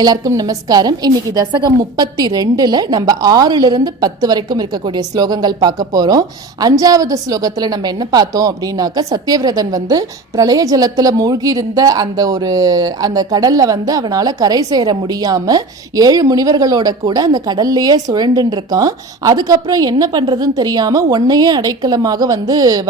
எல்லாருக்கும் நமஸ்காரம். இன்னைக்கு தசகம் 32ல நம்ம 6லிருந்து 10 வரைக்கும் இருக்கக்கூடிய ஸ்லோகங்கள் பார்க்க போறோம். 5வது ஸ்லோகத்துல நம்ம என்ன பார்த்தோம் அப்படின்னாக்க, சத்தியவிரதன் பிரளய ஜலத்துல மூழ்கி இருந்த அந்த கடல்ல அவனால கரை சேர முடியாம 7 முனிவர்களோட கூட அந்த கடல்லையே சுழண்டு இருக்கான். அதுக்கப்புறம் என்ன பண்றதுன்னு தெரியாம உன்னையே அடைக்கலமாக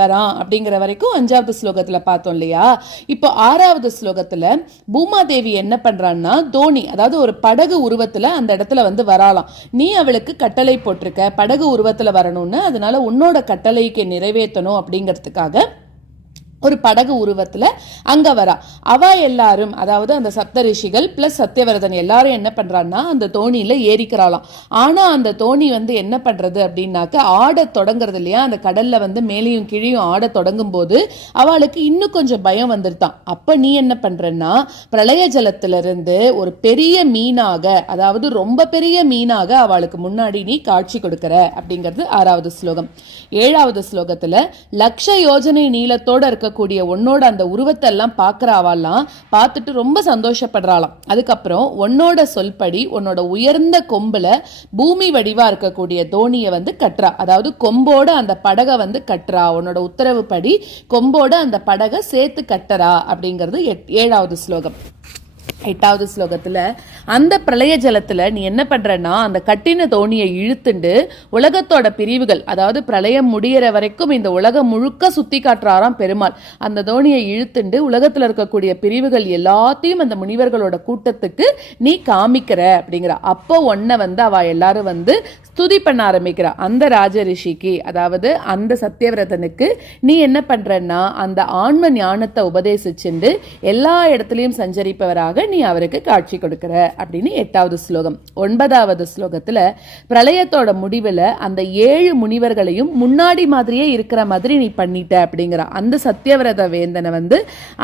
வரான் அப்படிங்கிற வரைக்கும் 5வது ஸ்லோகத்துல பார்த்தோம் இல்லையா. இப்போ 6வது ஸ்லோகத்துல பூமாதேவி என்ன பண்றான்னா, தோணி அதாவது ஒரு படகு உருவத்துல அந்த இடத்துல வராலாம். நீ அவளுக்கு கட்டளை போட்டிருக்க படகு உருவத்துல வரணும்னு, அதனால உன்னோட கட்டளைக்கு நிறைவேற்றணும் அப்படிங்கிறதுக்காக ஒரு படகு உருவத்துல அங்க வரா. அவ எல்லாரும், அதாவது அந்த சப்த ரிஷிகள் பிளஸ் சத்தியவிரதன் எல்லாரும் என்ன பண்றான்னா அந்த தோணியில ஏறிக்கிறாளாம். ஆனா அந்த தோணி என்ன பண்றது அப்படின்னாக்க, ஆட தொடங்குறது இல்லையா, அந்த கடல்ல மேலையும் கீழையும் ஆட தொடங்கும் போது அவளுக்கு இன்னும் கொஞ்சம் பயம் வந்துருத்தான். அப்ப நீ என்ன பண்றன்னா, பிரளய ஜலத்திலிருந்து ஒரு பெரிய மீனாக, அதாவது ரொம்ப பெரிய மீனாக அவளுக்கு முன்னாடி நீ காட்சி கொடுக்கிற அப்படிங்கிறது 6வது ஸ்லோகம். 7வது ஸ்லோகத்துல லட்ச யோஜனை நீளத்தோட இருக்க உன்னோட அந்த உருவத்தை எல்லாம் பாக்குறாவாலாம், பார்த்துட்டு ரொம்ப சந்தோஷப்படுறாளாம். அதுக்கப்புறம் உன்னோட சொல்படி உன்னோட உயர்ந்த கொம்புல பூமி வடிவா இருக்கக்கூடிய தோணியை கட்டுறா. அதாவது கொம்போட அந்த படகை கட்டுறா. உன்னோட உத்தரவு படி கொம்போட அந்த படகை சேர்த்து கட்டுறா அப்படிங்கிறது 7வது ஸ்லோகம். 8வது ஸ்லோகத்துல அந்த பிரளய ஜலத்துல நீ என்ன பண்றன்னா, அந்த கட்டின தோணியை இழுத்துண்டு உலகத்தோட பிரிவுகள், அதாவது பிரளயம் முடிகிற வரைக்கும் இந்த உலகம் முழுக்க சுத்தி காட்டுறாராம் பெருமாள். அந்த தோணியை இழுத்துண்டு உலகத்துல இருக்கக்கூடிய பிரிவுகள் எல்லாத்தையும் அந்த முனிவர்களோட கூட்டத்துக்கு நீ காமிக்கிற அப்படிங்கிற. அப்போ ஒன்ன அவ எல்லாரும் ஸ்துதி பண்ண ஆரம்பிக்கிறா. அந்த ராஜரிஷிக்கு, அதாவது அந்த சத்தியவிரதனுக்கு நீ என்ன பண்றன்னா அந்த ஆன்ம ஞானத்தை உபதேசிச்சுண்டு எல்லா இடத்துலயும் சஞ்சரிப்பவராக நீ அவருக்கு காட்சி கொடுக்கிற அப்படின்னு 8வது ஸ்லோகம். 9வது ஸ்லோகத்துல பிரளயத்தோட முடிவுல அந்த 7 முனிவர்களையும் முன்னாடி மாதிரியே இருக்கிற மாதிரி நீ பண்ணிட்ட அப்படிங்கிற. அந்த சத்தியவிரத வேந்தனை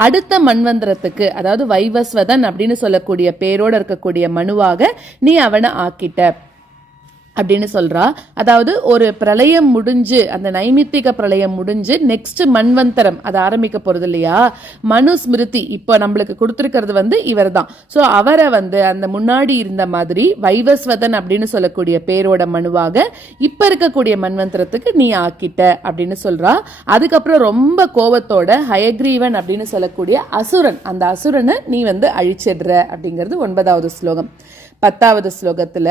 அடுத்த மன்வந்திரத்துக்கு, அதாவது வைவஸ்வதன் அப்படின்னு சொல்லக்கூடிய பேரோட இருக்கக்கூடிய மனுவாக நீ அவனை ஆக்கிட்ட அப்படின்னு சொல்றா. அதாவது ஒரு பிரளயம் முடிஞ்சு, அந்த நைமித்திக பிரளயம் முடிஞ்சு நெக்ஸ்ட் மன்வந்தரம் அது ஆரம்பிக்க போறது இல்லையா, மனு ஸ்மிருதி இப்போ நம்மளுக்கு கொடுத்திருக்கிறது இவர் தான். ஸோ அவரை அந்த முன்னாடி இருந்த மாதிரி வைவஸ்வதன் அப்படின்னு சொல்லக்கூடிய பேரோட மனுவாக இப்ப இருக்கக்கூடிய மன்வந்தரத்துக்கு நீ ஆக்கிட்ட அப்படின்னு சொல்றா. அதுக்கப்புறம் ரொம்ப கோபத்தோட ஹயக்ரீவன் அப்படின்னு சொல்லக்கூடிய அசுரன், அந்த அசுரனை நீ அழிச்சிடுற அப்படிங்கிறது 9வது ஸ்லோகம். 10வது ஸ்லோகத்துல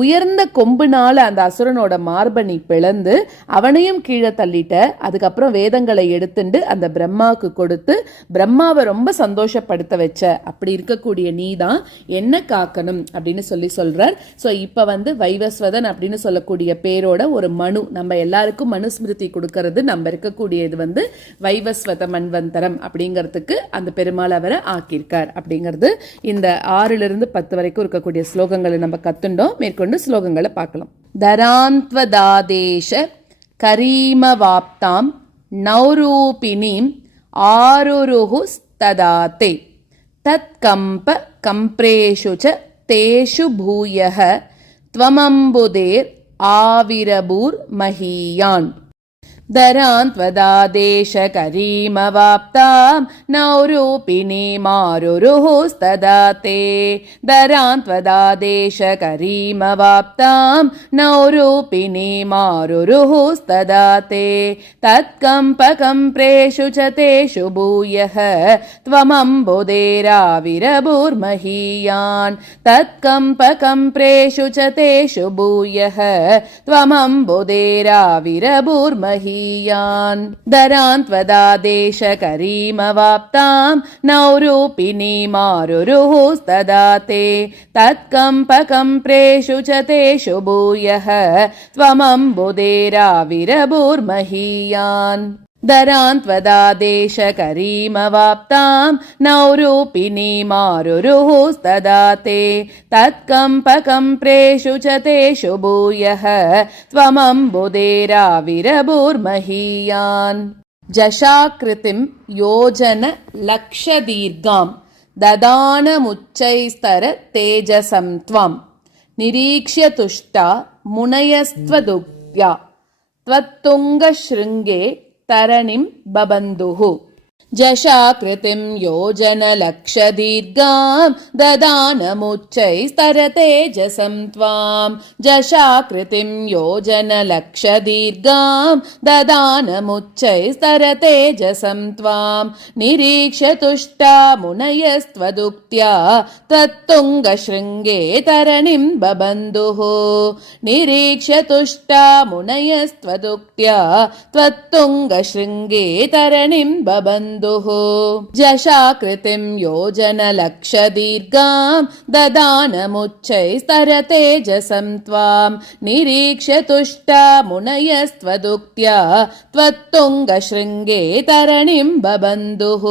உயர்ந்த கொம்புனால அந்த அசுரனோட மார்பணி பிளந்து அவனையும் கீழே தள்ளிட்ட. அதுக்கப்புறம் வேதங்களை எடுத்துட்டு அந்த பிரம்மாவுக்கு கொடுத்து பிரம்மாவை ரொம்ப சந்தோஷப்படுத்த வச்ச. அப்படி இருக்கக்கூடிய நீ தான் என்ன காக்கணும் அப்படின்னு சொல்றார். ஸோ இப்ப வைவஸ்வதன் அப்படின்னு சொல்லக்கூடிய பேரோட ஒரு மனு, நம்ம எல்லாருக்கும் மனுஸ்மிருதி கொடுக்கறது நம்ம இருக்கக்கூடியது வைவஸ்வத மன்வந்தரம் அப்படிங்கிறதுக்கு அந்த பெருமாள் அவரை ஆக்கியிருக்கார் அப்படிங்கிறது இந்த 6லிருந்து 10 வரைக்கும் இருக்கக்கூடிய ஸ்லோகங்களை நம்ம கத்துண்டோம். மேற்கொண்டு ஸ்லோகங்களை பார்க்கலாம். தராந்த்வதாதேஷ கரீமவாப்தாம் நௌரூபிணீம் ஆருருஹுஸ்ததாதே தத்கம்ப கம்ப்ரேஷு ச தேஷு பூயஹ த்வமம்புதேர் ஆவிரபூர் மஹீயான். தராந்த்வதாதேஷ கரீமவாப்தாம் நௌரூபிணீமாருருஹுஸ்ததாதே தராந்த்வதாதேஷ கரீமவாப்தாம் நௌரூபிணீமாருருஹுஸ்ததாதே தத்கம்பகம்ப்ரேஷு ச தேஷு பூயஹ த்வமம்புதேராவிரபூர்மஹீயான். தத்கம்பகம்ப்ரேஷு ச தேஷு பூயஹ த்வமம்புதேராவிரபூர்மஹீயான். தராந்த்வதாதேஷ கரீமவாப்தாம் நௌரூபிணீமாருருஹுஸ்ததாதே தத்கம்பகம்ப்ரேஷு ச தேஷு பூயஹ த்வமம்புதேராவிரபூர்மஹீயான். தராந்த்வதாதேஷ கரீமவாப்தாம் நௌரூபிணீமாருருஹுஸ்ததாதே தத்கம்பகம்ப்ரேஷு ச தேஷு பூயஹ த்வமம்புதேராவிரபூர்மஹீயான். ஜஷாக்ருதிம் யோஜன லக்ஷதீர்காம் ததானமுச்சைஸ்தர தேஜசம் த்வம் நிரீக்ஷ்ய துஷ்டா முனயஸ்த்வதுக்யா त्वत्तुङ्गशृङ्गे तरणिं बबन्धुः जशाकृतिं योजनलक्षदीर्घां ददानमुच्चैस्तरतेजसं त्वां जशाकृतिं योजनलक्षदीर्घां ददानमुच्चैस्तरतेजसं त्वां निरीक्ष्य तुष्टा मुनयस्त्वदुक्त्या त्वत्तुङ्गशृङ्गे तरणिं बबन्धुः निरीक्ष्य तुष्टा मुनयस्त्वदुक्त्या त्वत्तुङ्गशृङ्गे तरणिं बबन्धुः जशाकृतिं योजनलक्षदीर्घां ददानमुच्चैस्तरतेजसं त्वां निरीक्ष्य तुष्टा मुनयस्त्वदुक्त्या त्वत्तुङ्गशृङ्गे तरणिं बबन्धुः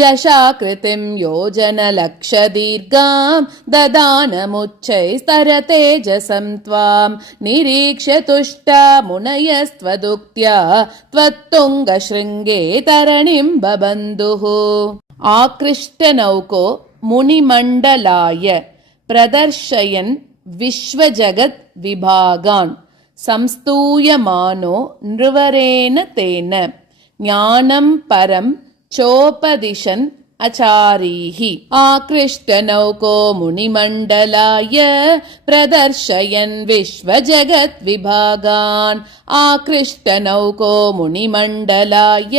जशाकृतिं योजनलक्षदीर्घां ददानमुच्चैस्तरतेजसं त्वां निरीक्ष्य तुष्टा मुनयस्त्वदुक्त्या त्वत्तुङ्गशृङ्गे तरणिं बबन्धुः आकृष्टनौको मुनिमण्डलाय प्रदर्शयन् विश्वजगत् विभागान् संस्तूयमानो नृवरेण तेन ज्ञानं परं चोपदिशन् आचारीः आकृष्टनौको मुनिमण्डलाय प्रदर्शयन् विश्वजगत् विभागान् आकृष्टनौको मुनिमण्डलाय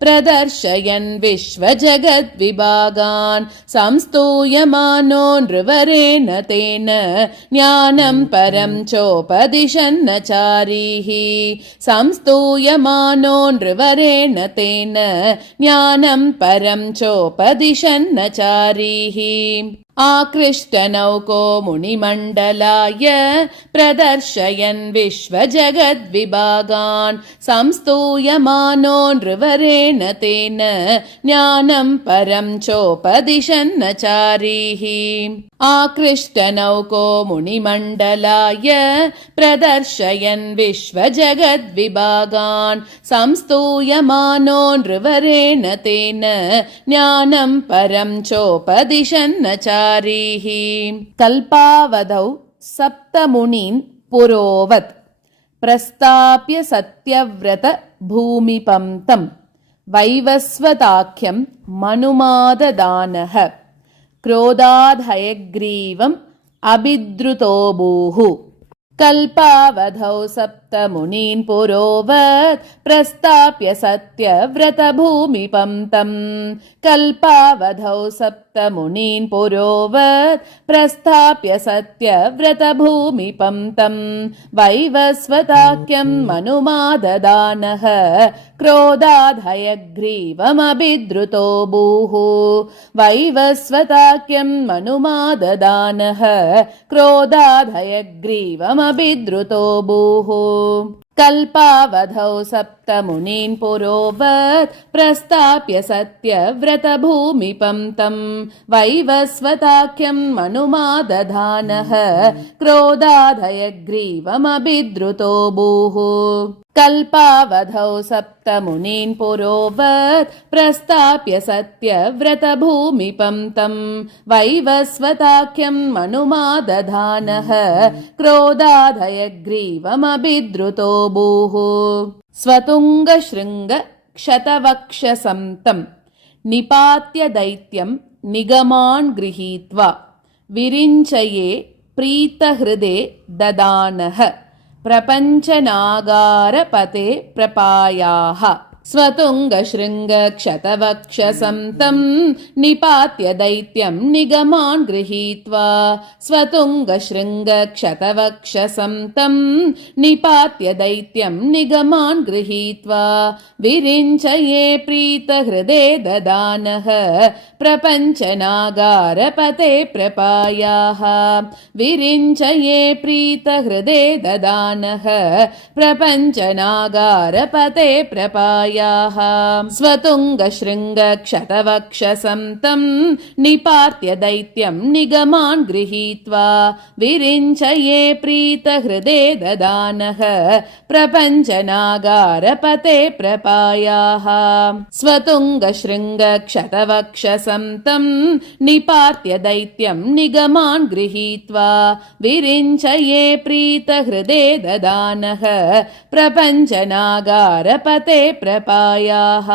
प्रदर्शयन् विश्वजगत् विभागान् संस्तूयमानो नृवरेण तेन ज्ञानं परं चोपदिशन्नाचारीः संस्तूयमानो नृवरेण तेन ज्ञानं परं चोपदिशन्नाचारीः आकृष्टनौको मुनिमण्डलाय प्रदर्शयन् विश्वजगत् विभागान् संस्तूयमानो नृवरेण तेन ज्ञानं परं चोपदिशन्नाचारीः आकृष्टनौको मुनिमण्डलाय प्रदर्शयन् विश्वजगत् विभागान् संस्तूयमानो नृवरेण तेन ज्ञानं परं चोपदिशन्नाचारीः कल्पावधौ सप्तमुनीन् पुरोवत् प्रस्ताप्य सत्यव्रत भूमिपं तं वैवस्वताख्यं मनुमाददानः क्रोधादहयग्रीवम् अभिद्रुतोऽभूः कल्पावधौ सप्तमुनीन् पुरोवत् प्रस्ताप्य सत्यव्रतभूमिपं तं कल्पावधौ सप्तमुनीन् पुरोवत् प्रस्थाप्य सत्यव्रतभूमिपं तं वैवस्वताख्यं मनुमाददानः क्रोधादहयग्रीवमभिद्रुतोऽभूः वैवस्वताख्यं मनुमाददानः क्रोधादहयग्रीवमभिद्रुतोऽभूः कल्पावधौ सप्तमुनीन् पुरोवत् प्रस्ताप्य सत्यव्रतभूमिपं तं वैवस्वताख्यं मनुमाददानः क्रोधादहयग्रीवमभिद्रुतोऽभूः कल्पावधौ सप्तमुनीन् पुरोवत् प्रस्ताप्य सत्यव्रतभूमिपं तं वैवस्वताख्यं मनुमाददानः क्रोधादहयग्रीवमभिद्रुतोऽभूः स्वतुङ्गशृङ्ग क्षतवक्षसं तं निपात्य दैत्यं निगमान् गृहीत्वा विरिञ्चये प्रीतहृदे ददानः प्रपञ्चनागारपते प्रपायाः स्वतुङ्गशृङ्ग क्षतवक्षसं तं निपात्य दैत्यं निगमान् गृहीत्वा स्वतुङ्गशृङ्ग क्षतवक्षसं तं निपात्य दैत्यं निगमान् गृहीत्वा विरिञ्चये प्रीतहृदे ददानः प्रपञ्चनागारपते प्रपायाः विरिञ्चये प्रीतहृदे ददानः प्रपञ्चनागारपते प्रपायाः प्रपायाः स्वतुङ्गशृङ्गक्षतवक्षसं तं निपात्य दैत्यं निगमान् गृहीत्वा विरिञ्चये प्रीतहृदे ददानः प्रपञ्चनागारपते प्रपायाः स्वतुङ्गशृङ्गक्षतवक्षसं तं निपात्य दैत्यं निगमान् गृहीत्वा विरिञ्चये प्रीतहृदे ददानः प्रपञ्चनागारपते प्रपायाः